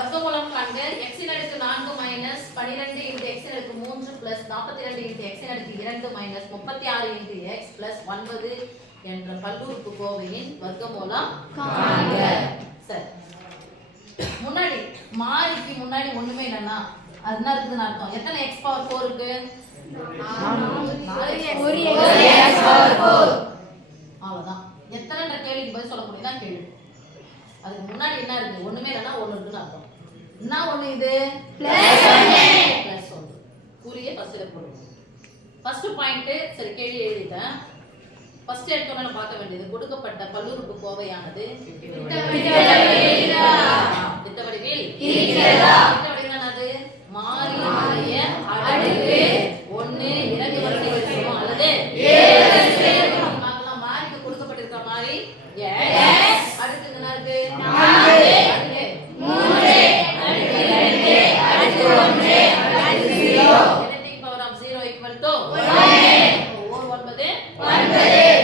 வர்க்கமூலம் காண்க. x இன் அடுக்கு 4 மைனஸ் 12 இன்டு x இன் அடுக்கு 3 பிளஸ் 42 இன்டு x இன் அடுக்கு 2 மைனஸ் 36 இன்டு x பிளஸ் 9 என்ற பல்லுறுப்புக்கோவையின் வர்க்கமூலம் காண்க. சரி, முன்னாடி மாறிக்கு முன்னாடி ஒண்ணுமே இல்லைன்னா அது என்ன இருக்குதுன்னு அர்த்தம். எத்தனை x பவர் 4 இருக்கு? அவ்வளவுதான். எத்தனைன்ற கேள்விக்கு பதில் சொல்ல முடியுதான் கேள்வி. அதுக்கு முன்னாடி என்ன இருக்கு? ஒண்ணுமே இல்லைன்னா ஒண்ணு இருக்குன்னு அர்த்தம். என்ன ஒண்ணு இது? பிளஸ் ஒன்று. குறிய ஃபர்ஸ்ட்ல போடுவோம். First point. சரி, கேள்வி எழுதிட்டேன். ஃபர்ஸ்ட் எடுத்தோம்னா நம்ம பார்க்க வேண்டியது கொடுக்கப்பட்ட பல்லுறுப்புக்கோவையானது திட்ட வடிவில் இருக்கிறதா? திட்ட வடிவில் என்னது? மாறிய அடுக்கு 1 2 வரிசைகள் இருக்கும் அல்லது 7 வரிசைகள் இருக்கும். பார்க்கலாம். மாறிக்கு கொடுக்கப்பட்டிருக்கிற மாறி x, அடுத்து என்ன இருக்கு? 4, அடுத்து 3, அடுத்து 2, அடுத்து 1, அடுத்து 0. anything power of 0 equal to 9.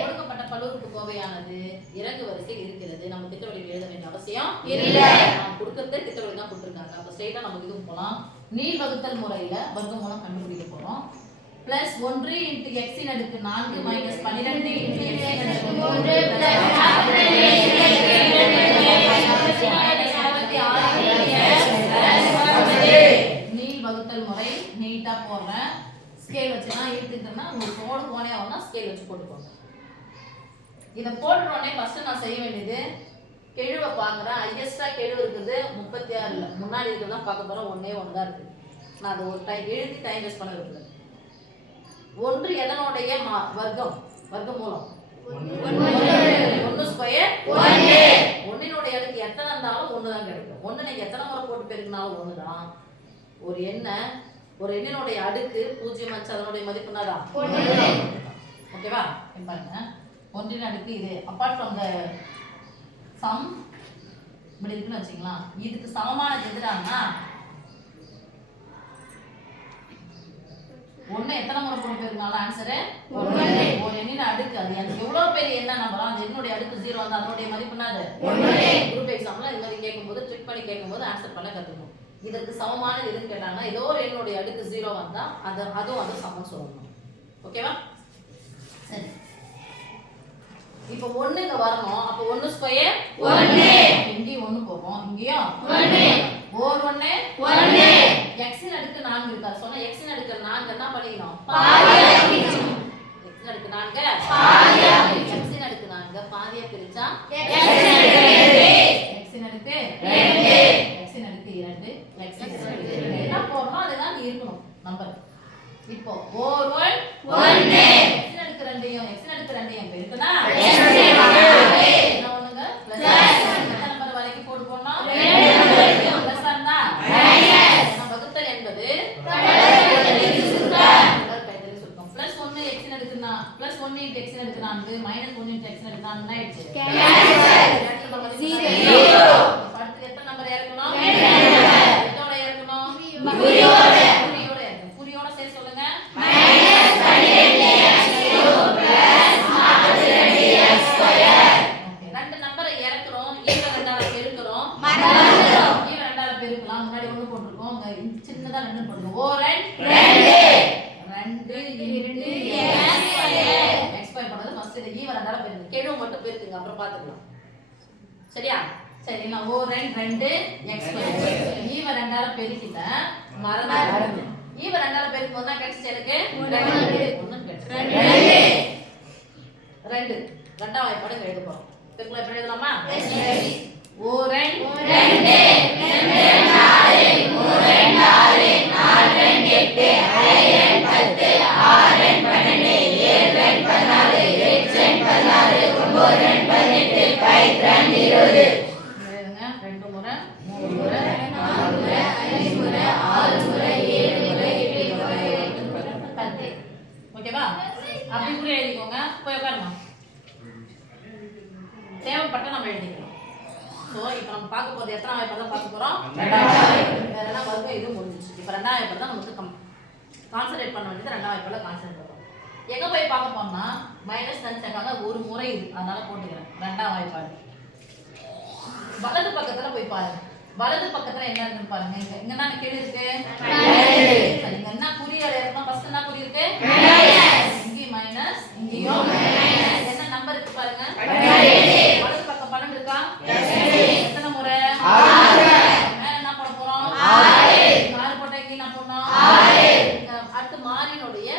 கொடுக்கப்பட்ட பல்லுறுப்புக்கோவையானது இறங்கு வரிசையில் இருக்கிறது. நம்ம திட்ட வடிவில் எழுத வேண்டிய அவசியம் இல்ல. நான் கொடுக்கிறது திட்ட வடிவில் தான் கொடுத்திருக்காங்க. அப்ப ஸ்ட்ரைட்டா நம்ம இதுக்கு போலாம். நீள் வகுத்தல் முறையில வர்க்கமூலம் கண்டுபிடிக்க போறோம். பிளஸ் 1 இன்டு x இன் அடுக்கு 4 மைனஸ் 12 இன்டு x இன் அடுக்கு 3 பிளஸ் 46 நீள் வகுத்தல் முறை. நீட்டா போடுறேன். ஸ்கேல் வச்சுனா எடுத்துட்டேன்னா உங்களுக்கு போனே ஆகும்னா ஸ்கேல் வச்சு போட்டுக்கோங்க. இதை போட்டுறோடனே ஃபர்ஸ்ட் நான் செய்ய வேண்டியது கெழுவை பார்க்குறேன். ஹையஸ்டா கெழுவு இருக்குது 36ல. முன்னாடி இருக்கிறதா பார்க்க போறோம். ஒன்னே ஒன்று தான் இருக்கு. நான் அதை ஒரு டைம் எழுதி டைம் வேஸ்ட் பண்ண விட்டுறேன். ஒன்று எதனுடைய வர்க்கம்? வர்க்கமூலம் 1 ஸ்கொயர் 1. ஒன்னினுடைய அடுக்கு எத்தனை இருந்தாலும் ஒன்று தான் கிடைக்கும். ஒன்று நீங்க எத்தனை முறை போட்டு பெருக்கினாலும் ஒன்று தான். ஒரு எண்ணினுடைய அடுக்கு 0 வச்சு அதனுடைய மதிப்பு என்னதான்? ஓகேவா? பாருங்க, ஒன்றின் அடுக்கு இது. அப்பார்ட் ஃப்ரம் த சம் இப்படி இருக்குன்னு வச்சுங்களா. இதுக்கு சமமானது எதுடான்னா 1 எத்தனை முறை போட்டு போயிருந்தாலும் ஆன்சரு 1. ஒரு எண்ணின் அடுக்கு அது எவ்வளவு பெரிய எண்ணா நம்பலாம். அந்த எண்ணுடைய அடுக்கு 0 வந்து அதனுடைய மதிப்பு என்னது? 1. குரூப் எக்ஸாம்ல இது மாதிரி கேட்கும்போது ட்ரிக் பண்ணி கேட்கும்போது ஆன்சர் பண்ண கத்துக்கணும். இதற்கு சமமானது எதுன்னு கேட்டாங்கன்னா ஏதோ ஒரு எண்ணுடைய அடுக்கு 0 வந்தா அதுவும் அது சமம் சொல்லணும். ஓகேவா? சரி, இப்போ 1 இங்க வரணும். அப்ப 1 ஸ்கொயர் 1. இங்கேயும் 1 போகும். இங்கேயும் 1. ஓர் 1 1. x இன் அடுக்கு 4 இருக்கா? சொன்னா x இன் அடுக்கு 4 என்ன பண்ணிக்கணும்? பாதியா பிரிக்கணும். x இன் அடுக்கு 4 பாதியா பிரிக்கணும். x இன் அடுக்கு 4 பாதியா பிரிச்சா x இன் அடுக்கு 2. x இன் அடுக்கு 2. x இன் அடுக்கு 2. x இன் அடுக்கு 2 என்ன போறோம் அதுதான் இருக்கணும் நம்பர். இப்போ ஓர் 1 1. x இன் அடுக்கு 2யும் x இன் அடுக்கு 2யும் பெருக்குனா என்ன பண்ணுங்க? பிளஸ். எத்தனை நம்பர் வரைக்கும் போட்டு போறோம்? 2 நம்பர் வரைக்கும். பிளஸ் ஆனா மைனஸ். நம்ம வகுத்தல் என்பது கடற்கரைக்கு சுருக்கம். பிளஸ் 1 x இன் அடுக்கு 4 பிளஸ் 1 இன்டு x இன் அடுக்கு 4 மைனஸ் 1 இன்டு x இன் அடுக்கு 4 என்ன ஆயிடுச்சு? கேன்சல். 0. அடுத்து எத்தனை நம்பர் இறக்கணும்? 2 நம்பர். எதோட இறக்கணும்? குறியோட. குறியோட இறக்கணும். குறியோட சேர்த்து சொல்லுங்க. Minus 12x³ plus 42x². Okay, ரெண்டு நம்பரை இறக்குறோம். ஈவ ரெண்டால பெருக்குறோம். மறந்துறோம். ஈவ ரெண்டால பெருக்கலாம். முன்னாடி 1 போட்டுருக்கோம். இங்க சின்னதா 2 போடுங்க. ஓ 2 2 x² பண்ணது ஃபர்ஸ்ட் இது ஈவ ரெண்டால பெருக்குங்க. கெழு மட்டும் பெருக்குங்க, அப்புறம் பாத்துக்கலாம். சரியா? சரி, நான் ஓ 2 x². ஈவ ரெண்டால பெருக்கிட்டேன். மறந்துறோம். ஈவ ரெண்டால பெருக்கும்போது தான் கிடைச்சது எனக்கு 1 கிடைச்சது. 2 ரெண்டாம் வாய்ப்பாடு எழுத போறோம். பெருக்கல எப்படி எழுதலாமா? ஓ 2 2 2 4 3 6 4 8 5 10 6 12 7 14 8 16 9 18 5 20. எழுதுங்க. 2 முறை 3 முறை 4 முறை 5 முறை 6 முறை 7 முறை 8 முறை 10. ஓகேவா? அப்படி கூட எழுதிக்கோங்க. போய் உட்காருங்க. தேவைப்பட்ட நம்ம எழுதிக்கலாம். ஸோ இப்போ நம்ம பார்க்க போகிறது எத்தனை வாய்ப்பாடு தான் பார்க்க போகிறோம்? 2வது. வேறெல்லாம் வர்க்கம் இது முடிஞ்சிச்சு. இப்போ 2வது வாய்ப்பாடு தான் நமக்கு கான்சன்ட்ரேட் பண்ண வேண்டியது. 2வது வாய்ப்பாடில் கான்சன்ட்ரேட் பண்ணுறோம். எங்கே போய் பார்க்க போனோம்னா மைனஸ் நினச்சாக்காக ஒரு முறை இது, அதனால போட்டுக்கிறேன். 2வது வாய்ப்பாடு வலது பக்கத்தில் போய் பாருங்க. வலது பக்கத்துல என்ன இருக்குன்னு பாருங்க. இங்க என்ன கேள்வி இருக்கு? இங்க என்ன குறியோட இருக்குன்னா ஃபர்ஸ்ட் என்ன குறி இருக்கு? இங்க மைனஸ், இங்கேயும் மைனஸ். என்ன நம்பர் இருக்கு பாருங்க. வலது பக்கம் 12 இருக்கா? எத்தனை முறை? 6. மேல என்ன பண்ண போறோம்? 6. 6 போட்டா இங்க என்ன பண்ணோம்? 6. அடுத்து மாறினுடைய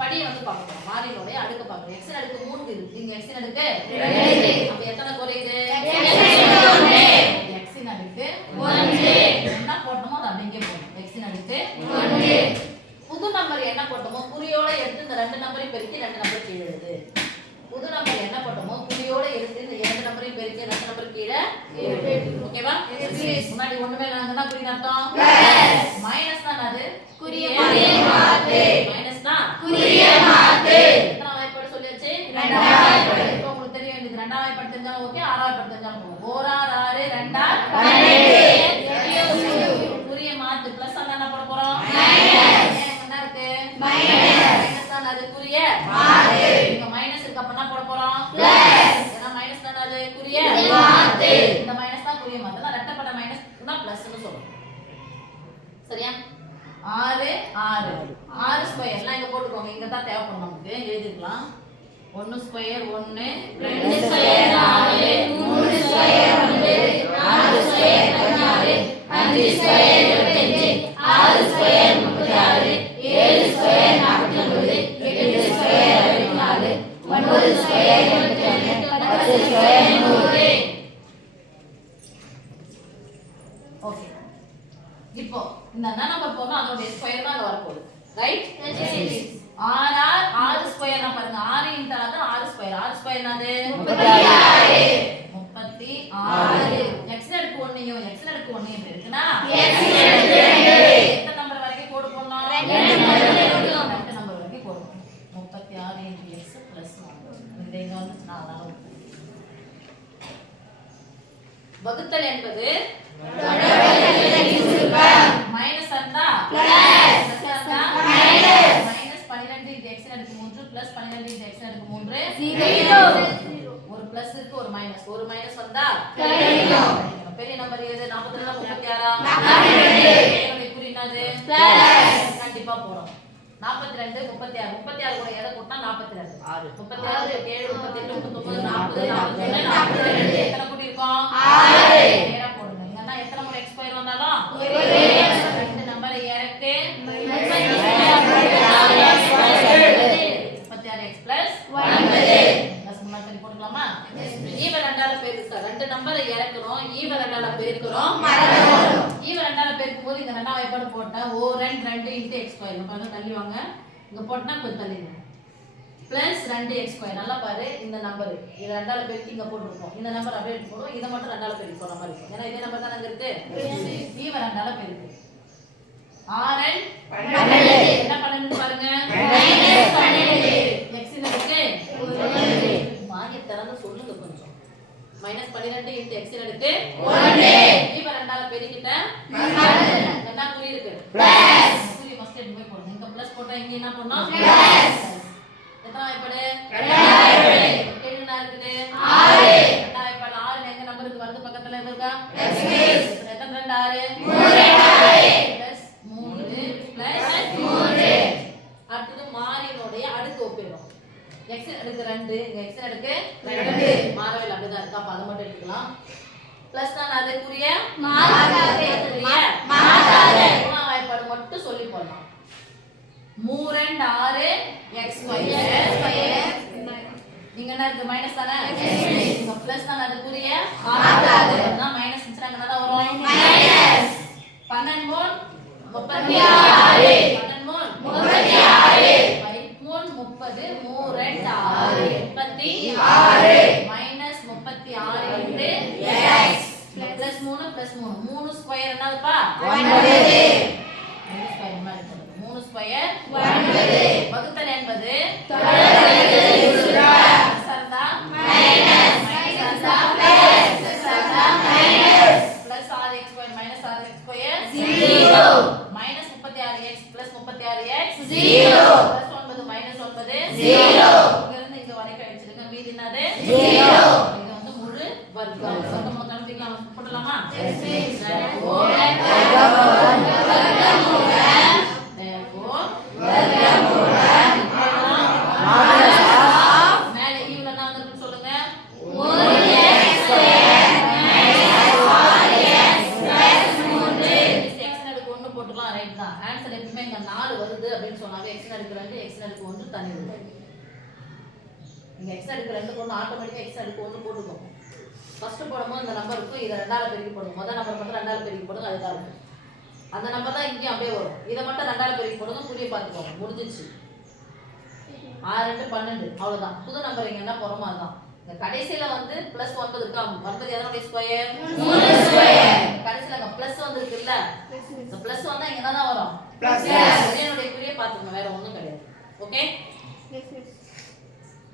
படியை வந்து பார்க்கணும். மாறினுடைய அடுக்கு பார்க்கணும். x அடுக்கு 3 இருக்கு. இங்க x அடுக்கு 2. அப்ப எத்தனை குறையுது? x அடுக்கு 1. என்ன போட்டோமோ அது அப்படியே போடணும். x அடுக்கு 1. புது நம்பர் என்ன போட்டோமோ குறியோட எடுத்து இந்த ரெண்டு நம்பரையும் பெருக்கி ரெண்டு நம்பர் கீழே எழுது. புது நம்பர் என்ன போட்டோமோ குறியோட எடுத்து இந்த இரண்டு நம்பரையும் பெருக்கி ரெண்டு நம்பர் கீழே எழுது. ஓகேவா? முன்னாடி ஒண்ணுமே இல்லன்னா குறி அர்த்தம் மைனஸ் தான். அது குறியை மாத்து. மைனஸ் தான் குறியை மாத்து. எத்தனை வாய்ப்பாடு சொல்லியாச்சு? இரண்டாவது வாய்ப்பாடு. இப்போ உங்களுக்கு தெரிய வேண்டியது இரண்டாவது வாய்ப்பாடு தெரிஞ்சாலும் ஓகே, ஆறாவது வாய்ப்பாடு தெரிஞ்சாலும் போதும். 4 6 6 2 12. குறியை மாத்து. பிளஸ் அங்க என்ன போட போறோம்? மைனஸ். என்ன இருக்கு? மைனஸ் தான். அது குறியை மாத்து. இங்க மைனஸ் இருக்கு. அப்ப என்ன போட போறோம்? பிளஸ். ஏன்னா மைனஸ் தான். அது குறியை மாத்து. இந்த மைனஸ் தான் குறியை மாத்து. நான் ரெட்டப்பட்ட மைனஸ்னா பிளஸ்னு சொல்றோம். சரியா? 6 6 6 ஸ்கொயர் எல்லாம் இங்க போட்டுக்கோங்க. இங்க தான் தேவைப்படும் நமக்கு. எழுதிக்கலாம். 1 square 1, 2 square 4, 3 square 9, 4 square 16, 5 square 25, 6 square 36, 7 square 49, 8 square 64, 9 square 81, 10 square 100. Okay. இப்போ இந்த என்ன நம்பர் போறோம் அதோட ஸ்கொயர் தான் அங்க வர போகுது. ரைட்? எஸ். 6 6 ஸ்கொயர்னா பாருங்க. 6 * 6 ஸ்கொயர். 6 ஸ்கொயர் என்னது? 36. 36. x அடுக்கு 1 யும் x அடுக்கு 1 யும் இருக்குனா x அடுக்கு 2. எத்தனை நம்பர் வரைக்கும் கோட் பண்ணலாம்? 2 நம்பர் வரைக்கும் கோட் பண்ணலாம். 36 * x + 1. இந்த இங்க வந்து 4 வகுத்தல் என்பது மைனஸ் இருந்தா பிளஸ், மைனஸ் 12 * x அடுக்கு 3 + 12 * x அடுக்கு 3 0. ஒரு பிளஸ் இருக்கு, ஒரு மைனஸ். ஒரு மைனஸ் வந்தா கழிக்கணும். பெரிய நம்பர் எது? 42 36. 42. என்னோட குறி என்னது? பிளஸ். கண்டிப்பா போறோம். 42 36. 36 கூட எதை கூட்டினா 42. 6 36 7 38 39 40 41 42. எத்தனை கூட்டி இருக்கோம்? 6. நேரா போடுங்க. இங்கன்னா எத்தனை முறை x ஸ்கொயர் வந்தாலும் ஒரே ரெண்டு நம்பரை இறக்கு 36x + 9. பிளஸ் முன்னாடி போட்டுக்கலாமா? ஈவ ரெண்டால பெருக்கா ரெண்டு நம்பரை இறக்குறோம். ஈவ ரெண்டால பெருக்குறோம். மறந்துறோம். ஈவ ரெண்டால பெருக்கும்போது இங்க ரெண்டாவது வாய்ப்பாடு போட்டா o 2 * x ஸ்கொயர். நம்ம தள்ளி வாங்க. இங்க போட்டா கொஞ்சம் தள்ளிங்க. Plus 2x². நல்லா பாரு. இந்த நம்பர் இத ரெண்டால பெருக்கி இங்க போட்டுருக்கோம். இந்த நம்பர் அப்படியே போடுறோம். இத மட்டும் ரெண்டால பெருக்கி போற மாதிரி இருக்கும். ஏன்னா இதே நம்பர் தான் அங்க இருக்கு. ஈவ ரெண்டால பெருக்கு. 6 12. என்ன 12 பாருங்க? -12. x ல இருக்கு 1. மாறி தரங்க சொல்லுங்க கொஞ்சம். -12 * x ல இருக்கு 1. ஈவ ரெண்டால பெருக்கிட்டேன். என்ன குறி இருக்கு? பிளஸ். குறி ஃபர்ஸ்ட் எடுத்து போய் போடுங்க. இங்க பிளஸ் போட்டா இங்க என்ன பண்ணனும்? பிளஸ். எத்தனை வாய்ப்பாடு? ரெண்டாவது வாய்ப்பாடு. கேள்வி என்ன இருக்குது? 6. ரெண்டாவது வாய்ப்பாடு 6 எங்க நம்பருக்கு வருது? பக்கத்துல இருக்கா? எத்தனை 2 6? 3 பிளஸ் 3 பிளஸ் 3. அடுத்து மாறினுடைய அடுக்கு ஒப்பிடுறோம். x அடுக்கு 2, இங்க x அடுக்கு 2. மாறவே அப்படிதான் இருக்கா? அப்ப அத மட்டும் எடுத்துக்கலாம். பிளஸ் தான் அது குறிய மாறாதே. மாறாதே. மூணாவது வாய்ப்பாடு மட்டும் சொல்லி போடலாம். 3 2 6 x². இங்க என்ன இருக்கு? மைனஸ் தானே? இங்க பிளஸ் தான். அது குறிய மாறாதே. அதான் மைனஸ் இருந்துச்சுனா அங்க என்ன வரும்? Minus. 12 3 36. 12 3 36. 5 3 30. 3 2 6 36. Minus 36 * x. Plus 3 plus 3. 3 square என்னதுப்பா? 9. 3 ஸ்கொயர் மாதிரி போடுங்க. 3 ஸ்கொயர் 9. வகுத்தல் என்பது தொடர்களின் சர்தா மைனஸ் சர்தா பிளஸ் சர்தா minus plus 6x² minus 6x² 0. Minus 36x plus 36x 0. Plus 9 minus 9 0. இங்க இருந்து இங்க வரைக்கும் அடிச்சிடுங்க. மீதி என்னது? 0. இது வந்து முழு வர்க்கம். சொந்தமா கணக்கிடலாம். சொல்லலாமா? மேல ஈவ்ல என்ன வந்திருக்குன்னு சொல்லுங்க. போட்டுக்கலாம். ரைட் தான். ஆன்சர் எப்பவுமே இங்க 4 வருது அப்படின்னு சொன்னாங்க. x அடுக்கு 2 x அடுக்கு 1 தனி வரும். இங்க x அடுக்கு 2 கொண்டு ஆட்டோமேட்டிக்கா x அடுக்கு 1 போட்டுக்கும். ஃபர்ஸ்ட் போடும்போது இந்த நம்பர் இருக்கும். இத ரெண்டால பெருக்கி போடுங்க. முதல் நம்பர் மட்டும் ரெண்டால பெருக்கி போடுங்க. அதுதான் இருக்கும். அந்த நம்பர் தான் இங்கேயும் அப்படியே வரும். இத மட்டும் ரெண்டால பெருக்கி போடுங்க. புரிய பார்த்துக்கோங்க. முடிஞ்சிச்சு. 6 2 12 அவ்வளவுதான். புது நம்பர் இங்க என்ன போறோமோ அதுதான். இந்த கடைசில வந்து +9 இருக்கா? 9 எதனுடைய ஸ்கொயர்? 3 ஸ்கொயர். கடைசில அங்க பிளஸ் வந்திருக்குல்ல? இந்த பிளஸ் வந்தா இங்க என்ன தான் வரும்? பிளஸ். என்னுடைய குறியை பாத்துக்கணும். வேற ஒண்ணும் கிடையாது. ஓகே?